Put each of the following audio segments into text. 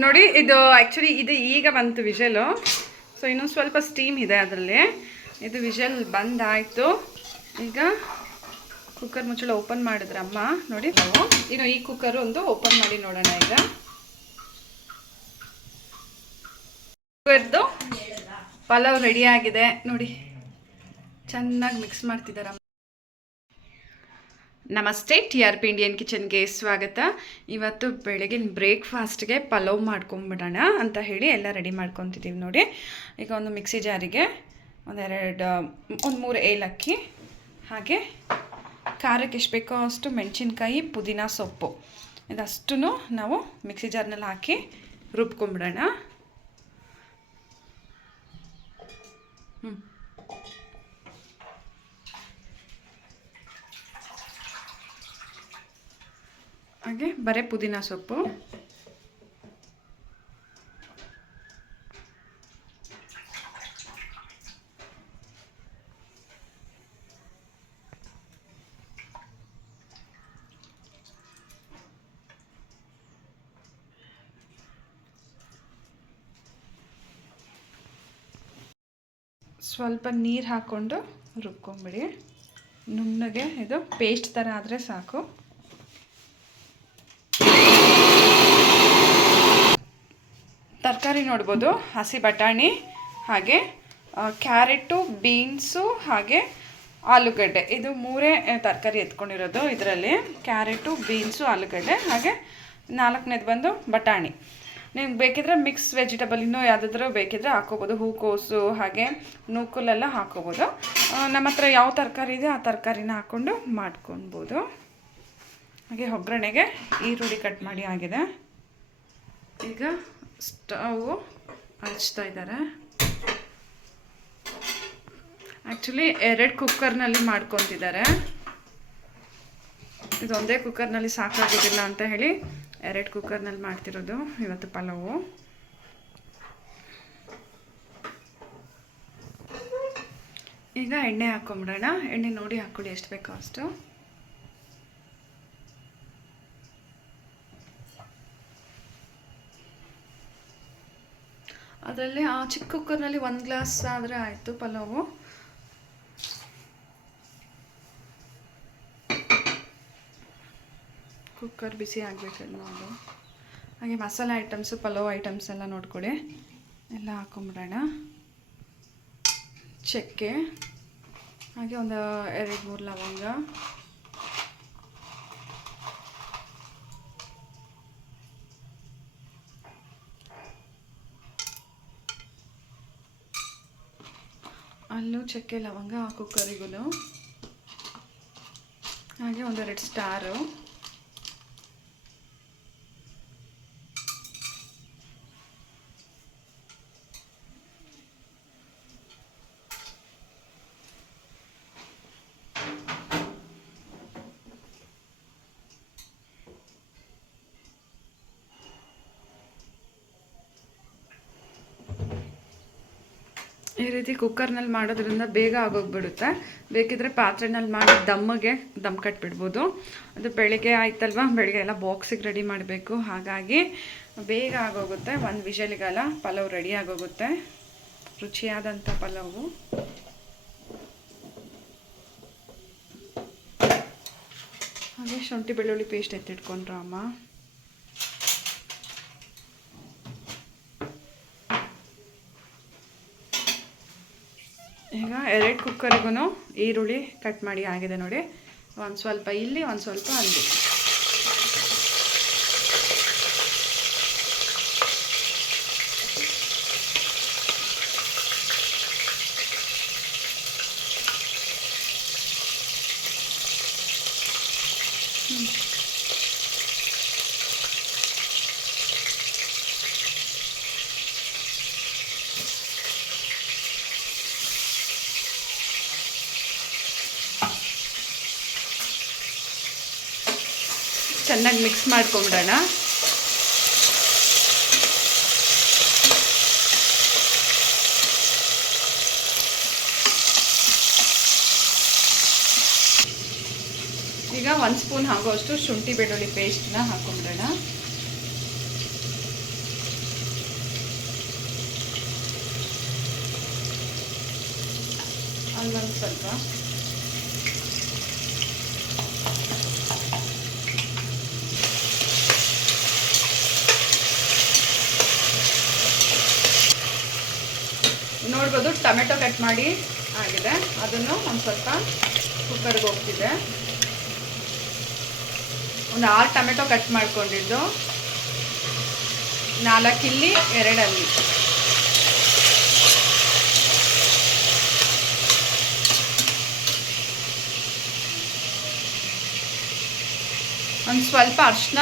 ನೋಡಿ ಇದು ಆ್ಯಕ್ಚುಲಿ ಇದು ಈಗ ಬಂತು ವಿಷಲು. ಸೊ ಇನ್ನೊಂದು ಸ್ವಲ್ಪ ಸ್ಟೀಮ್ ಇದೆ ಅದರಲ್ಲಿ. ಇದು ವಿಷಲ್ ಬಂದಾಯಿತು. ಈಗ ಕುಕ್ಕರ್ ಮುಚ್ಚಳ ಓಪನ್ ಮಾಡಿದ್ರೆ ಅಮ್ಮ ನೋಡಿ. ನಾವು ಈಗ ಈ ಕುಕ್ಕರ್ ಒಂದು ಓಪನ್ ಮಾಡಿ ನೋಡೋಣ. ಈಗ ಕುಕ್ಕರ್ದು ಪಲಾವ್ ರೆಡಿ ಆಗಿದೆ ನೋಡಿ. ಚೆನ್ನಾಗಿ ಮಿಕ್ಸ್ ಮಾಡ್ತಿದ್ದಾರೆ. ನಮಸ್ತೆ, TRP ಇಂಡಿಯನ್ ಕಿಚನ್ಗೆ ಸ್ವಾಗತ. ಇವತ್ತು ಬೆಳಗಿನ ಬ್ರೇಕ್ಫಾಸ್ಟ್ಗೆ ಪಲಾವ್ ಮಾಡ್ಕೊಂಬಿಡೋಣ ಅಂತ ಹೇಳಿ ಎಲ್ಲ ರೆಡಿ ಮಾಡ್ಕೊತಿದ್ದೀವಿ ನೋಡಿ. ಈಗ ಒಂದು ಮಿಕ್ಸಿ ಜಾರಿಗೆ ಒಂದು 3 ಏಲಕ್ಕಿ, ಹಾಗೆ ಖಾರಕ್ಕೆ ಎಷ್ಟು ಬೇಕೋ ಅಷ್ಟು ಮೆಣಸಿನ್ಕಾಯಿ, ಪುದೀನ ಸೊಪ್ಪು ಇದಷ್ಟು ನಾವು ಮಿಕ್ಸಿ ಜಾರ್ನಲ್ಲಿ ಹಾಕಿ ರುಬ್ಕೊಂಬಿಡೋಣ. ಹಾಗೆ ಬರೀ ಪುದೀನ ಸೊಪ್ಪು, ಸ್ವಲ್ಪ ನೀರು ಹಾಕ್ಕೊಂಡು ರುಬ್ಕೊಂಬಿಡಿ. ನುಣ್ಣಗೆ ಇದು ಪೇಸ್ಟ್ ಥರ ಆದರೆ ಸಾಕು. ತರಕಾರಿ ನೋಡ್ಬೋದು, ಹಸಿ ಬಟಾಣಿ, ಹಾಗೆ ಕ್ಯಾರೆಟು, ಬೀನ್ಸು, ಹಾಗೆ ಆಲೂಗಡ್ಡೆ. ಇದು 3 ತರಕಾರಿ ಎತ್ಕೊಂಡಿರೋದು. ಇದರಲ್ಲಿ ಕ್ಯಾರೆಟು, ಬೀನ್ಸು, ಆಲೂಗಡ್ಡೆ, ಹಾಗೆ 4ನೇದು ಬಂದು ಬಟಾಣಿ. ನಿಮ್ಗೆ ಬೇಕಿದ್ರೆ ಮಿಕ್ಸ್ ವೆಜಿಟಬಲ್ ಇನ್ನೂ ಯಾವುದಾದ್ರೂ ಬೇಕಿದ್ರೆ ಹಾಕ್ಕೋಬೋದು. ಹೂಕೋಸು ಹಾಗೆ ನೂಕುಲೆಲ್ಲ ಹಾಕ್ಕೋಬೋದು. ನಮ್ಮ ಹತ್ರ ಯಾವ ತರಕಾರಿ ಇದೆ ಆ ತರಕಾರಿನ ಹಾಕ್ಕೊಂಡು ಮಾಡ್ಕೊಳ್ಬೋದು. ಹಾಗೆ ಒಗ್ಗರಣೆಗೆ ಈರುಳ್ಳಿ ಕಟ್ ಮಾಡಿ ಆಗಿದೆ. ಈಗ ಸ್ಟವ್ ಹಚ್ತಾ ಇದ್ದಾರೆ. ಆ್ಯಕ್ಚುಲಿ 2 ಕುಕ್ಕರ್ನಲ್ಲಿ ಮಾಡ್ಕೊತಿದ್ದಾರೆ. ಇದು ಒಂದೇ ಕುಕ್ಕರ್ನಲ್ಲಿ ಸಾಕಾಗೋದಿಲ್ಲ ಅಂತ ಹೇಳಿ 2 ಕುಕ್ಕರ್ನಲ್ಲಿ ಮಾಡ್ತಿರೋದು ಇವತ್ತು ಪಲಾವು. ಈಗ ಎಣ್ಣೆ ಹಾಕ್ಕೊಂಬಿಡೋಣ. ಎಣ್ಣೆ ನೋಡಿ ಹಾಕ್ಕೊಳ್ಳಿ ಎಷ್ಟು ಬೇಕೋ ಅಷ್ಟು. ಅದರಲ್ಲಿ ಆ ಚಿಕ್ಕ ಕುಕ್ಕರ್ನಲ್ಲಿ 1 ಗ್ಲಾಸ್ ಆದರೆ ಆಯಿತು ಪಲಾವು. ಕುಕ್ಕರ್ ಬಿಸಿ ಆಗಬೇಕಲ್ಲ ಅದು. ಹಾಗೆ ಮಸಾಲೆ ಐಟಮ್ಸು, ಪಲಾವ್ ಐಟಮ್ಸ್ ಎಲ್ಲ ನೋಡ್ಕೊಳ್ಳಿ. ಎಲ್ಲ ಹಾಕೊಂಬಿಡೋಣ. ಚಕ್ಕೆ, ಹಾಗೆ ಒಂದು 2-3 ಲವಂಗ, ಅಲ್ಲೂ ಚಕ್ಕೆ ಲವಂಗ ಆ ಕುಕ್ಕರಿಗೂ, ಹಾಗೆ 1-2 ಸ್ಟಾರು, ಈ ರೀತಿ ಕುಕ್ಕರ್ನಲ್ಲಿ ಮಾಡೋದ್ರಿಂದ ಬೇಗ ಆಗೋಗ್ಬಿಡುತ್ತೆ. ಬೇಕಿದ್ರೆ ಪಾತ್ರೆನಲ್ಲಿ ಮಾಡಿ ದಮ್ ಕಟ್ಬಿಡ್ಬೋದು. ಅದು ಬೆಳಿಗ್ಗೆ ಆಯ್ತಲ್ವ, ಬೆಳಿಗ್ಗೆ ಎಲ್ಲ ಬಾಕ್ಸಿಗೆ ರೆಡಿ ಮಾಡಬೇಕು. ಹಾಗಾಗಿ ಬೇಗ ಆಗೋಗುತ್ತೆ. 1 ವಿಷಲಿಗೆಲ್ಲ ಪಲಾವ್ ರೆಡಿ ಆಗೋಗುತ್ತೆ. ರುಚಿಯಾದಂಥ ಪಲಾವು. ಹಾಗೆ ಶುಂಠಿ ಬೆಳ್ಳುಳ್ಳಿ ಪೇಸ್ಟ್ ಎತ್ತಿಟ್ಕೊಂಡ್ರು ಅಮ್ಮ. ಈಗ 2 ಕುಕ್ಕರಿಗೂ ಈರುಳ್ಳಿ ಕಟ್ ಮಾಡಿ ಆಗಿದೆ ನೋಡಿ. ಒಂದು ಸ್ವಲ್ಪ ಇಲ್ಲಿ, ಒಂದು ಸ್ವಲ್ಪ ಅಲ್ಲಿ. ಚೆನ್ನಾಗಿ ಮಿಕ್ಸ್ ಮಾಡ್ಕೊಂಬಿಡೋಣ. ಈಗ 1 ಸ್ಪೂನ್ ಆಗೋಷ್ಟು ಶುಂಠಿ ಬೆಳ್ಳುಳ್ಳಿ ಪೇಸ್ಟ್ನ ಹಾಕೊಂಬಿಡೋಣ. ಅಲ್ಲೊಂದು ಸ್ವಲ್ಪ ನೋಡ್ಬೋದು. ಟೊಮೆಟೊ ಕಟ್ ಮಾಡಿ ಆಗಿದೆ, ಅದನ್ನು ಒಂದು ಸ್ವಲ್ಪ ಕುಕ್ಕರ್ಗೆ ಹೋಗ್ತಿದೆ. ಒಂದು 6 ಟೊಮೆಟೊ ಕಟ್ ಮಾಡ್ಕೊಂಡಿದ್ದು, 4 ಇಲ್ಲಿ 2 ಅಲ್ಲಿ. ಒಂದು ಸ್ವಲ್ಪ ಅರಿಶಿನ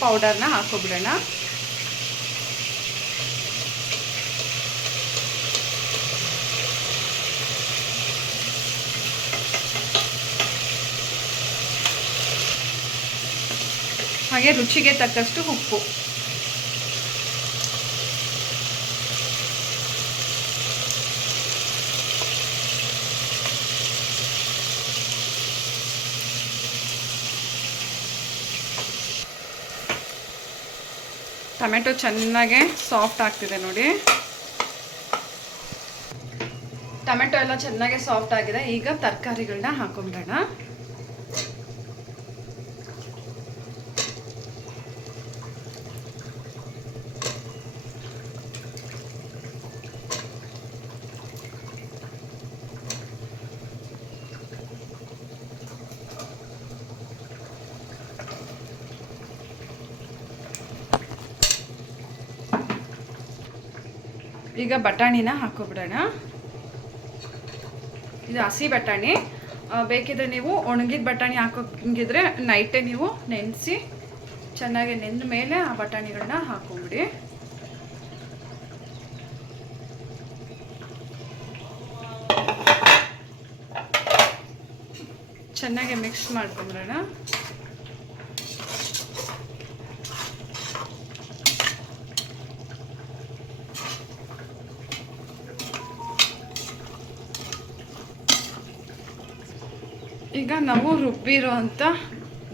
ಪೌಡರ್ನ ಹಾಕೋಬಿಡೋಣ. ಹಾಗೆ ರುಚಿಗೆ ತಕ್ಕಷ್ಟು ಉಪ್ಪು. ಟೊಮೆಟೊ ಚೆನ್ನಾಗೆ ಸಾಫ್ಟ್ ಆಗ್ತಿದೆ ನೋಡಿ. ಟೊಮೆಟೊ ಎಲ್ಲ ಚೆನ್ನಾಗಿ ಸಾಫ್ಟ್ ಆಗಿದೆ. ಈಗ ತರಕಾರಿಗಳನ್ನ ಹಾಕೊಂಡ್ಬಿಡೋಣ. ಈಗ ಬಟಾಣಿನ ಹಾಕೋಬಿಡೋಣ. ಇದು ಹಸಿ ಬಟಾಣಿ. ಬೇಕಿದ್ರೆ ನೀವು ಒಣಗಿದ ಬಟಾಣಿ ಹಾಕೋಂಗಿದ್ರೆ ನೈಟೇ ನೀವು ನೆನೆಸಿ ಚೆನ್ನಾಗಿ ನೆಂದ ಮೇಲೆ ಆ ಬಟಾಣಿಗಳನ್ನ ಹಾಕೊಂಬಿಡಿ. ಚೆನ್ನಾಗಿ ಮಿಕ್ಸ್ ಮಾಡ್ಕೊಂಬಿಡೋಣ. ಈಗ ನಾವು ರುಬ್ಬಿರೋ ಅಂಥ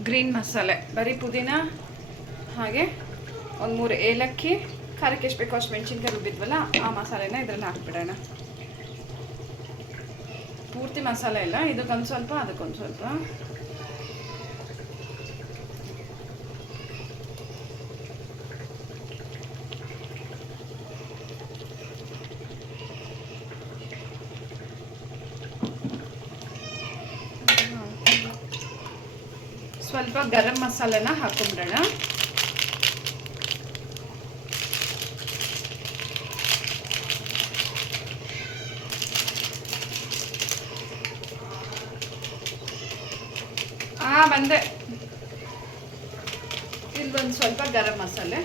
ಗ್ರೀನ್ ಮಸಾಲೆ, ಬರೀ ಪುದೀನ ಹಾಗೆ ಒಂದು 3 ಏಲಕ್ಕಿ, ಖಾರಕ್ಕೆ ಎಷ್ಟು ಬೇಕೋ ಅಷ್ಟು ಮೆಣಸಿನ್ಕಾಯಿ ರುಬ್ಬಿದ್ವಲ್ಲ ಆ ಮಸಾಲೆನ ಇದರಲ್ಲಿ ಹಾಕ್ಬಿಡೋಣ. ಪೂರ್ತಿ ಮಸಾಲೆ ಇಲ್ಲ, ಇದಕ್ಕೊಂದು ಸ್ವಲ್ಪ ಅದಕ್ಕೊಂದು ಸ್ವಲ್ಪ. ಸ್ವಲ್ಪ ಗರಂ ಮಸಾಲೆನ ಹಾಕೊಂಡ್ಬಿಡೋಣ. ಬಂದೆ. ಇಲ್ಲಿ ಒಂದು ಸ್ವಲ್ಪ ಗರಂ ಮಸಾಲೆ.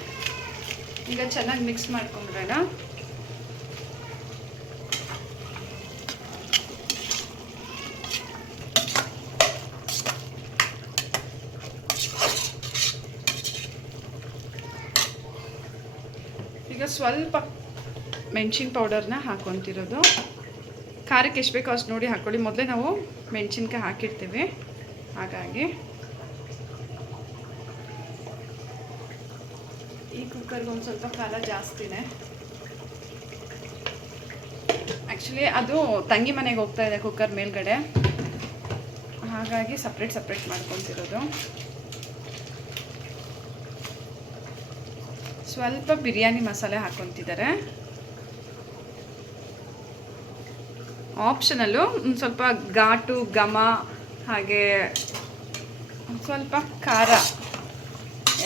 ಈಗ ಚೆನ್ನಾಗಿ ಮಿಕ್ಸ್ ಮಾಡ್ಕೊಂಡ್ಬಿಡೋಣ. ಈಗ ಸ್ವಲ್ಪ ಮೆಣಸಿನ ಪೌಡರ್ನ ಹಾಕೊತಿರೋದು. ಖಾರಕ್ಕೆ ಎಷ್ಟು ಬೇಕೋ ಅಷ್ಟು ನೋಡಿ ಹಾಕ್ಕೊಳ್ಳಿ. ಮೊದಲೇ ನಾವು ಮೆಣಸಿನ್ಕಾಯಿ ಹಾಕಿರ್ತೀವಿ, ಹಾಗಾಗಿ ಈ ಕುಕ್ಕರ್ಗೆ ಒಂದು ಸ್ವಲ್ಪ ಖಾರ ಜಾಸ್ತಿನೇ. ಆ್ಯಕ್ಚುಲಿ ಅದು ತಂಗಿ ಮನೆಗೆ ಹೋಗ್ತಾ ಇದೆ ಕುಕ್ಕರ್ ಮೇಲ್ಗಡೆ, ಹಾಗಾಗಿ ಸಪ್ರೇಟ್ ಮಾಡ್ಕೊತಿರೋದು. ಸ್ವಲ್ಪ ಬಿರಿಯಾನಿ ಮಸಾಲೆ ಹಾಕ್ಕೊತಿದ್ದಾರೆ, ಆಪ್ಷನಲ್ಲು. ಒಂದು ಸ್ವಲ್ಪ ಘಾಟು ಘಮ ಹಾಗೆ ಸ್ವಲ್ಪ ಖಾರ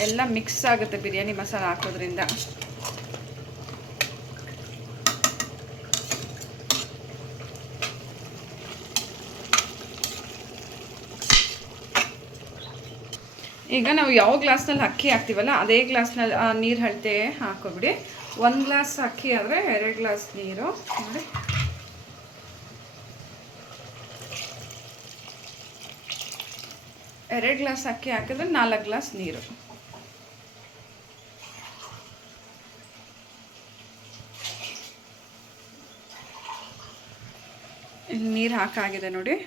ಎಲ್ಲ ಮಿಕ್ಸ್ ಆಗುತ್ತೆ ಬಿರಿಯಾನಿ ಮಸಾಲೆ ಹಾಕೋದ್ರಿಂದ. ಈಗ ನಾವು ಯಾವ ಗ್ಲಾಸ್ನಲ್ಲಿ ಅಕ್ಕಿ ಹಾಕ್ತೀವಲ್ಲ ಅದೇ ಗ್ಲಾಸ್ನಲ್ಲಿ ನೀರು ಅಳತೆ ಹಾಕೋಬಿಡಿ. 1 ಗ್ಲಾಸ್ ಅಕ್ಕಿ ಆದರೆ 2 ಗ್ಲಾಸ್ ನೀರು ನೋಡಿ. ಎರಡು ಗ್ಲಾಸ್ ಅಕ್ಕಿ ಹಾಕಿದ್ರೆ 4 ಗ್ಲಾಸ್ ನೀರು. ಇಲ್ಲಿ ನೀರು ಹಾಕಾಗಿದೆ ನೋಡಿ,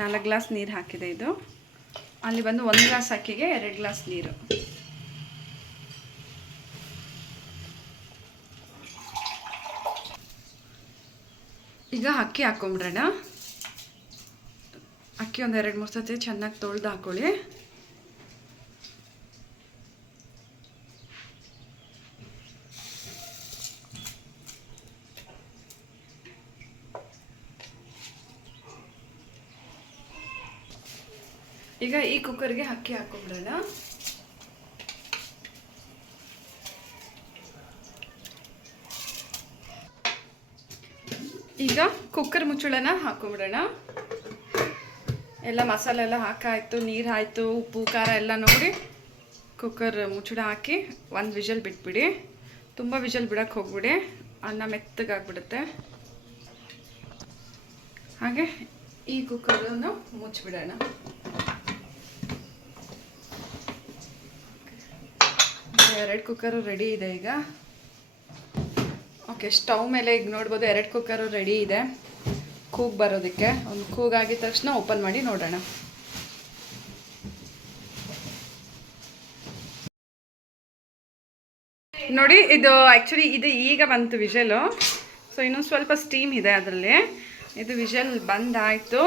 4 ಗ್ಲಾಸ್ ನೀರು ಹಾಕಿದೆ ಇದು. ಅಲ್ಲಿ ಬಂದು 1 ಗ್ಲಾಸ್ ಅಕ್ಕಿಗೆ 2 ಗ್ಲಾಸ್ ನೀರು. ಈಗ ಅಕ್ಕಿ ಹಾಕ್ಕೊಂಬಿಡೋಣ. ಅಕ್ಕಿ ಒಂದು 2-3 ಸತಿ ಚೆನ್ನಾಗಿ ತೊಳೆದು ಹಾಕ್ಕೊಳ್ಳಿ. ಈಗ ಈ ಕುಕ್ಕರ್ಗೆ ಅಕ್ಕಿ ಹಾಕ್ಕೊಂಬಿಡೋಣ. ಈಗ ಕುಕ್ಕರ್ ಮುಚ್ಚಳನ ಹಾಕ್ಕೊಂಬಿಡೋಣ. ಎಲ್ಲ ಮಸಾಲೆ ಎಲ್ಲ ಹಾಕಾಯಿತು, ನೀರು ಆಯಿತು, ಉಪ್ಪು ಖಾರ ಎಲ್ಲ ನೋಡಿ ಕುಕ್ಕರ್ ಮುಚ್ಚಳ ಹಾಕಿ 1 ವಿಷಲ್ ಬಿಟ್ಬಿಡಿ. ತುಂಬ ವಿಷಲ್ ಬಿಡೋಕ್ಕೆ ಹೋಗ್ಬಿಡಿ, ಅನ್ನ ಮೆತ್ತಗಾಗ್ಬಿಡುತ್ತೆ. ಹಾಗೆ ಈ ಕುಕ್ಕರನ್ನು ಮುಚ್ಚಿಬಿಡೋಣ. ಎರಡು ಕುಕ್ಕರು ರೆಡಿ ಇದೆ ಈಗ. ಓಕೆ, ಸ್ಟವ್ ಮೇಲೆ ಈಗ ನೋಡ್ಬೋದು 2 ಕುಕ್ಕರು ರೆಡಿ ಇದೆ ಕೂಗ್ ಬರೋದಕ್ಕೆ. ಒಂದು ಕೂಗಾಗಿದ ತಕ್ಷಣ ಓಪನ್ ಮಾಡಿ ನೋಡೋಣ. ನೋಡಿ, ಇದು ಆ್ಯಕ್ಚುಲಿ ಇದು ಈಗ ಬಂತು ವಿಷಲು. ಸೊ ಇನ್ನೊಂದು ಸ್ವಲ್ಪ ಸ್ಟೀಮ್ ಇದೆ ಅದರಲ್ಲಿ. ಇದು ವಿಷಲ್ ಬಂದಾಯಿತು.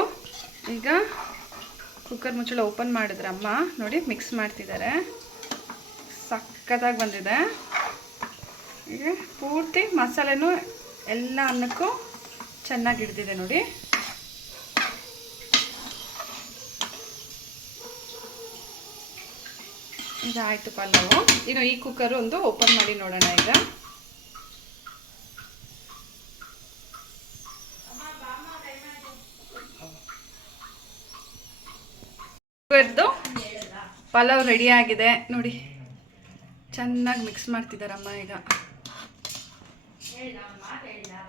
ಈಗ ಕುಕ್ಕರ್ ಮುಚ್ಚಳ ಓಪನ್ ಮಾಡಿದ್ರೆ ಅಮ್ಮ ನೋಡಿ ಮಿಕ್ಸ್ ಮಾಡ್ತಿದ್ದಾರೆ. ಸಕ್ಕತ್ತಾಗಿ ಬಂದಿದೆ. ಈಗ ಪೂರ್ತಿ ಮಸಾಲೆನೂ ಎಲ್ಲ ಅನ್ನಕ್ಕೂ ಚೆನ್ನಾಗಿ ಹಿಡ್ದಿದೆ ನೋಡಿ. ಇದಾಯಿತು ಪಲಾವು. ಇನ್ನು ಈ ಕುಕ್ಕರ್ ಒಂದು ಓಪನ್ ಮಾಡಿ ನೋಡೋಣ. ಈಗ ಕುಕ್ಕರ್ದು ಪಲಾವ್ ರೆಡಿ ಆಗಿದೆ ನೋಡಿ. ಚೆನ್ನಾಗಿ ಮಿಕ್ಸ್ ಮಾಡ್ತಿದ್ದಾರಮ್ಮ ಈಗ.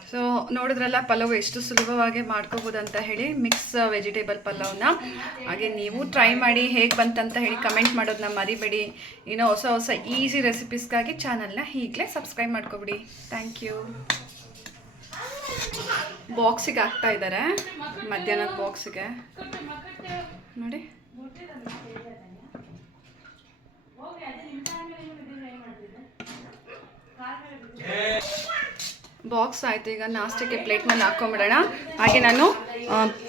ಸೊ ನೋಡಿದ್ರಲ್ಲ ಪಲಾವ್ ಎಷ್ಟು ಸುಲಭವಾಗಿ ಮಾಡ್ಕೋಬೋದು ಅಂತ ಹೇಳಿ, ಮಿಕ್ಸ್ ವೆಜಿಟೇಬಲ್ ಪಲಾವ್ನ. ಹಾಗೆ ನೀವು ಟ್ರೈ ಮಾಡಿ ಹೇಗೆ ಬಂತಂತ ಹೇಳಿ ಕಮೆಂಟ್ ಮಾಡೋದನ್ನ ಮರಿಬೇಡಿ. ಇನ್ನೂ ಹೊಸ ಹೊಸ ಈಸಿ ರೆಸಿಪೀಸ್ಗಾಗಿ ಚಾನಲ್ನ ಈಗಲೇ ಸಬ್ಸ್ಕ್ರೈಬ್ ಮಾಡ್ಕೊಬಿಡಿ. Thank you. ಬಾಕ್ಸಿಗೆ ಹಾಕ್ತಾ ಇದ್ದಾರೆ, ಮಧ್ಯಾಹ್ನದ ಬಾಕ್ಸಿಗೆ ನೋಡಿ. ಬಾಕ್ಸ್ ಆಯಿತು. ಈಗ ನಾಷ್ಟಕ್ಕೆ ಪ್ಲೇಟ್ ಮೇಲೆ ಹಾಕ್ಕೊಂಬಿಡೋಣ. ಹಾಗೆ ನಾನು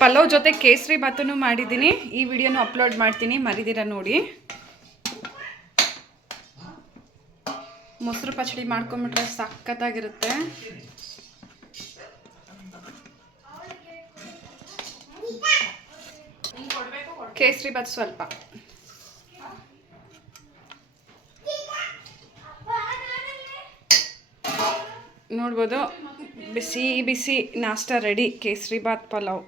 ಪಲಾವ್ ಜೊತೆ ಕೇಸರಿ ಬಾತನ್ನು ಮಾಡಿದ್ದೀನಿ. ಈ ವಿಡಿಯೋನು ಅಪ್ಲೋಡ್ ಮಾಡ್ತೀನಿ, ಮರಿದಿರ ನೋಡಿ. ಮೊಸರು ಪಚಡಿ ಮಾಡ್ಕೊಂಬಿಟ್ರೆ ಸಖತ್ತಾಗಿರುತ್ತೆ. ಕೇಸರಿ ಬಾತ್ ಸ್ವಲ್ಪ ನೋಡ್ಬೋದು. ಬಿಸಿ ಬಿಸಿ ನಾಷ್ಟ ರೆಡಿ, ಕೇಸರಿ ಬಾತ್ ಪಲಾವ್.